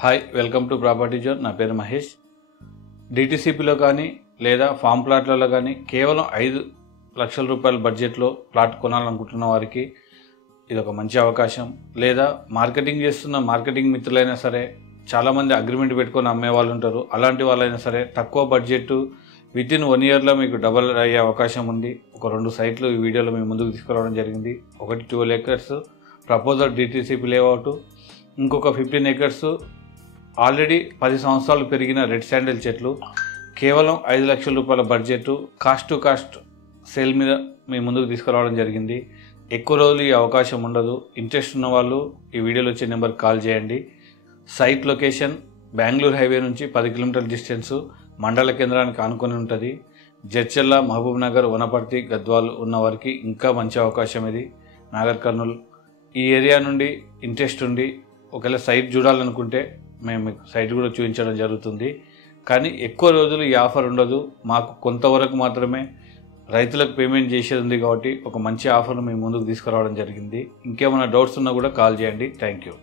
Hi welcome to property zone. నా పేరు మహేష్. డిటిసిపిలో కానీ లేదా ఫామ్ ప్లాట్లలో కానీ కేవలం 5 లక్షల రూపాయల బడ్జెట్లో ప్లాట్ కొనాలనుకుంటున్న వారికి ఇది ఒక మంచి అవకాశం. లేదా మార్కెటింగ్ చేస్తున్న మార్కెటింగ్ మిత్రులైనా సరే, చాలామంది అగ్రిమెంట్ పెట్టుకొని అమ్మే వాళ్ళు ఉంటారు. అలాంటి వాళ్ళైనా సరే తక్కువ బడ్జెట్ వితిన్ 1 ఇయర్లో మీకు డబల్ అయ్యే అవకాశం ఉంది. ఒక 2 సైట్లు ఈ వీడియోలో మేము ముందుకు తీసుకురావడం జరిగింది. ఒకటి 12 acres ప్రపోజల్ డిటిసిపి లేఅవుట్, ఇంకొక 15 acres ఆల్రెడీ 10 సంవత్సరాలు పెరిగిన రెడ్ శాండిల్ చెట్లు. కేవలం 5 లక్షల రూపాయల budget cost to cost sale మీద మీ ముందుకు తీసుకురావడం జరిగింది. ఎక్కువ రోజులు ఈ అవకాశం ఉండదు. ఇంట్రెస్ట్ ఉన్న వాళ్ళు ఈ వీడియోలో వచ్చే నెంబర్కి కాల్ చేయండి. సైట్ లొకేషన్ బెంగళూరు హైవే నుంచి 10 కిలోమీటర్ల డిస్టెన్స్, మండల కేంద్రానికి ఆనుకొని ఉంటుంది. జడ్చర్ల, మహబూబ్ నగర్, వనపర్తి, గద్వాల్ ఉన్న వారికి ఇంకా మంచి అవకాశం ఇది. నాగర్ కర్నూల్ ఈ ఏరియా నుండి ఇంట్రెస్ట్ ఉండి ఒకవేళ సైట్ చూడాలనుకుంటే మేము మీకు సైట్ కూడా చూపించడం జరుగుతుంది. కానీ ఎక్కువ రోజులు ఈ ఆఫర్ ఉండదు. మాకు కొంతవరకు మాత్రమే రైతులకు పేమెంట్ చేసేది ఉంది కాబట్టి ఒక మంచి ఆఫర్ను మేము ముందుకు తీసుకురావడం జరిగింది. ఇంకేమైనా డౌట్స్ ఉన్నా కూడా కాల్ చేయండి. Thank you.